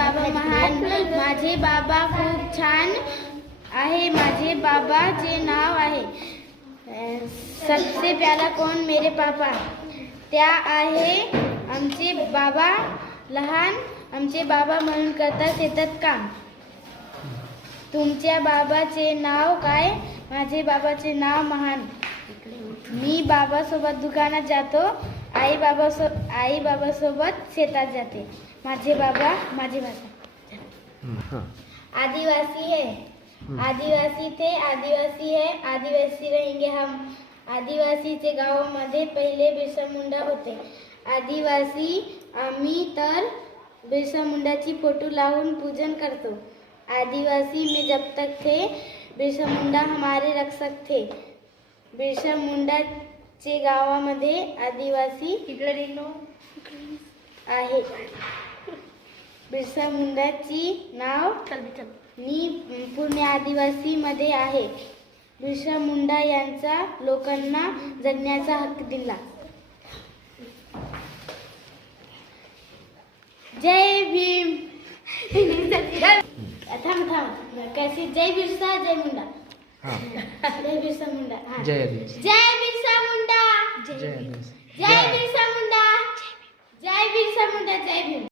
बाबा महान, माझे बाबा खूप छान आहे. माझे बाबाचे नाव आहे सबसे प्यारा कौन, मेरे पापा. त्या आहे आमचे बाबा लहान, आमचे बाबा म्हणून करतात शेतात काम. तुमच्या बाबाचे नाव काय? माझे बाबाचे नाव महान. मी बाबासोबत दुकानात जातो, आई बाबासोबत शेतात जाते. माझे बाबा माझी भाषा. आदिवासी है, आदिवासी थे, आदिवासी है, आदिवासी रहेंगे हम. आदिवासीचे गावामध्ये पहिले बिरसा मुंडा होते. आदिवासी आम्ही तर बिरसा मुंडाची फोटो लावून पूजन करतो. आदिवासी में जब तक थे, बिरसा मुंडा हमारे रक्षक थे. बिरसा मुंडाचे गावामध्ये आदिवासी आहे. बिरसा मुंडाची नाव मी पुणे आदिवासी मध्ये आहे. बिरसा मुंडा यांचा लोकांना जगण्याचा हक्क दिला. जय भीम. थांब कैसे? जय बिरसा, जय मुंडा. जय बिरसा मुंडा. जय बिरसा मुंडा. जय बिरसा मुंडा. जय बिरसा मुंडा. जय भीम.